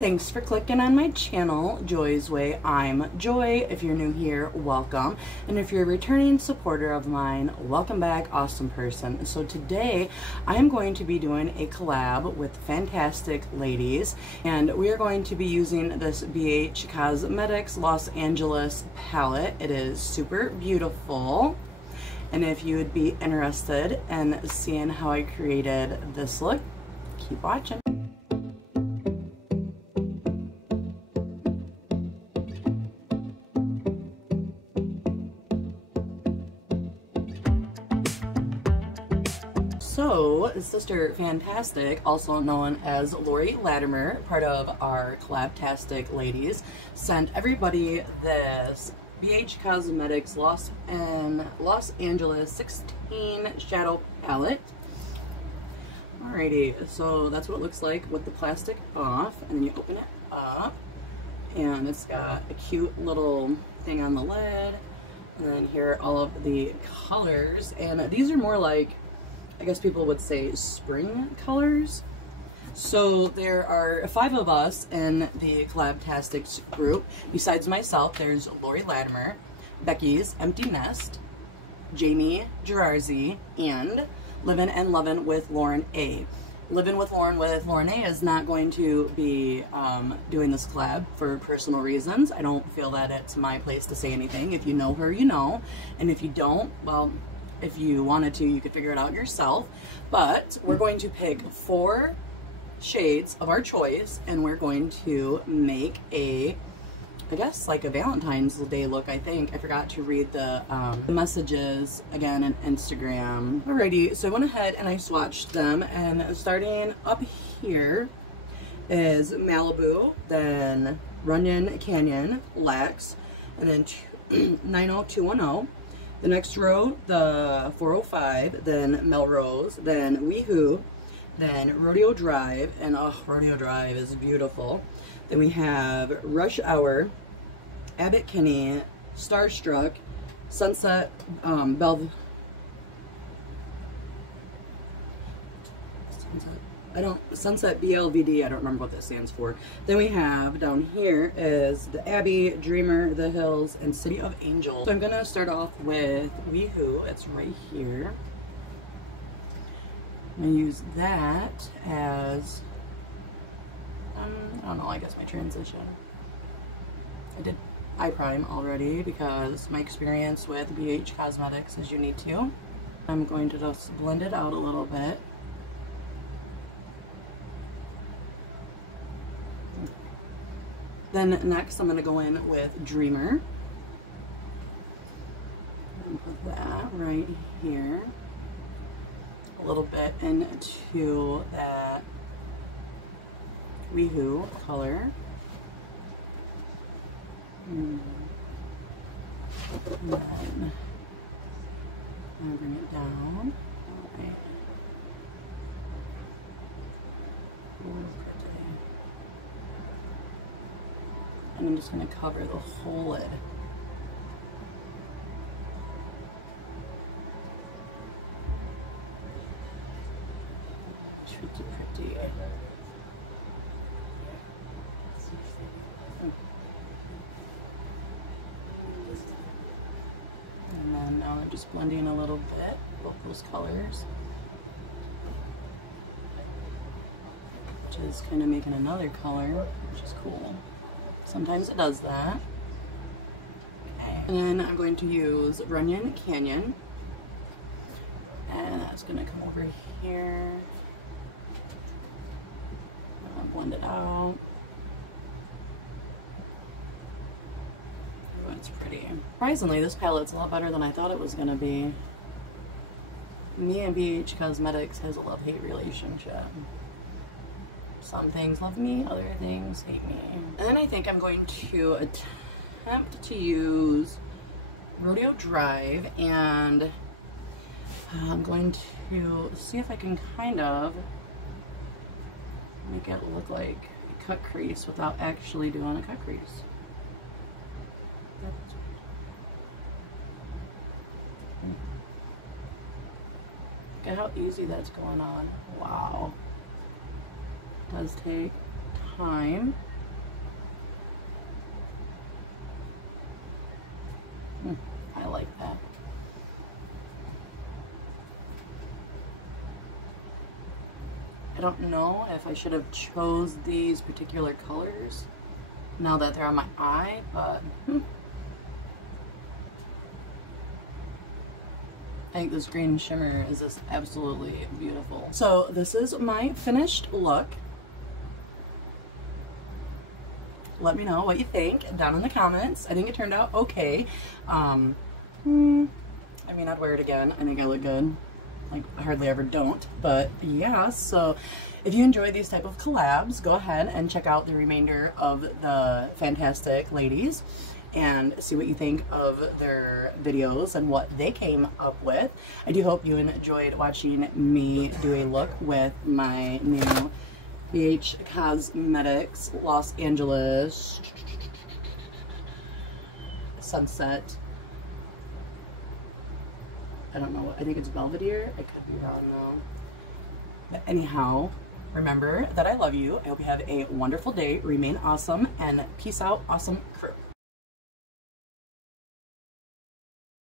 Thanks for clicking on my channel, Joy's Way. I'm Joy. If you're new here, welcome. And if you're a returning supporter of mine, welcome back, awesome person. So today, I'm going to be doing a collab with Fantastic Ladies. And we are going to be using this BH Cosmetics Los Angeles palette. It is super beautiful. And if you would be interested in seeing how I created this look, keep watching. So, Sister Fantastic, also known as Laurie Latimer, part of our Collab Tastic Ladies, sent everybody this BH Cosmetics Los Angeles 16 Shadow Palette. Alrighty, so that's what it looks like with the plastic off, and then you open it up, and it's got a cute little thing on the lid, and then here are all of the colors, and these are more like, I guess people would say, spring colors. So there are 5 of us in the Callabtastic group. Besides myself, there's Laurie Latimer, Becky's Empty Nest, Jamie Jarrozzy, and Livin&Lovin with LaurenA. Livin' with LaurenA is not going to be doing this collab for personal reasons. I don't feel that it's my place to say anything. If you know her, you know. And if you don't, well, if you wanted to, you could figure it out yourself. But we're going to pick 4 shades of our choice, and we're going to make a, I guess, like a Valentine's Day look, I think. I forgot to read the messages again on Instagram. Alrighty, so I went ahead and I swatched them, and starting up here is Malibu, then Runyon Canyon, Lax, and then 90210. The next row, the 405, then Melrose, then WeHo, then Rodeo Drive, and oh, Rodeo Drive is beautiful. Then we have Rush Hour, Abbott Kinney, Starstruck, Sunset, Sunset BLVD, I don't remember what that stands for. Then we have down here is the Abbey, Dreamer, The Hills, and City of Angels. So I'm gonna start off with WeHo. It's right here. I'm gonna use that as, I don't know, I guess my transition. I did eye prime already because my experience with BH Cosmetics is you need to. I'm going to just blend it out a little bit. Then next I'm going to go in with Dreamer. And put that right here. A little bit into that WeHo color. And then I'm going to bring it down. All right. And I'm just going to cover the whole lid. Pretty. And then now I'm just blending a little bit, both those colors. Which is kind of making another color, which is cool. Sometimes it does that. Okay. And then I'm going to use Runyon Canyon. And that's going to come over here. I'll blend it out. Oh, it's pretty. Surprisingly, this palette's a lot better than I thought it was going to be. Me and BH Cosmetics has a love-hate relationship. Some things love me, other things hate me. And then I think I'm going to attempt to use Rodeo Drive, and I'm going to see if I can kind of make it look like a cut crease without actually doing a cut crease. Look at how easy that's going on. Wow. It does take time. I like that. I don't know if I should have chose these particular colors now that they're on my eye, but I think this green shimmer is just absolutely beautiful. So this is my finished look. Let me know what you think down in the comments. I think it turned out okay. I mean, I'd wear it again. I think I look good. Like, I hardly ever don't. But yeah, so if you enjoy these type of collabs, go ahead and check out the remainder of the Fantastic Ladies and see what you think of their videos and what they came up with. I do hope you enjoyed watching me do a look with my new BH Cosmetics Los Angeles Sunset. I don't know what, I think it's Belvedere. I could be wrong though. But anyhow, remember that I love you. I hope you have a wonderful day. Remain awesome and peace out, awesome crew.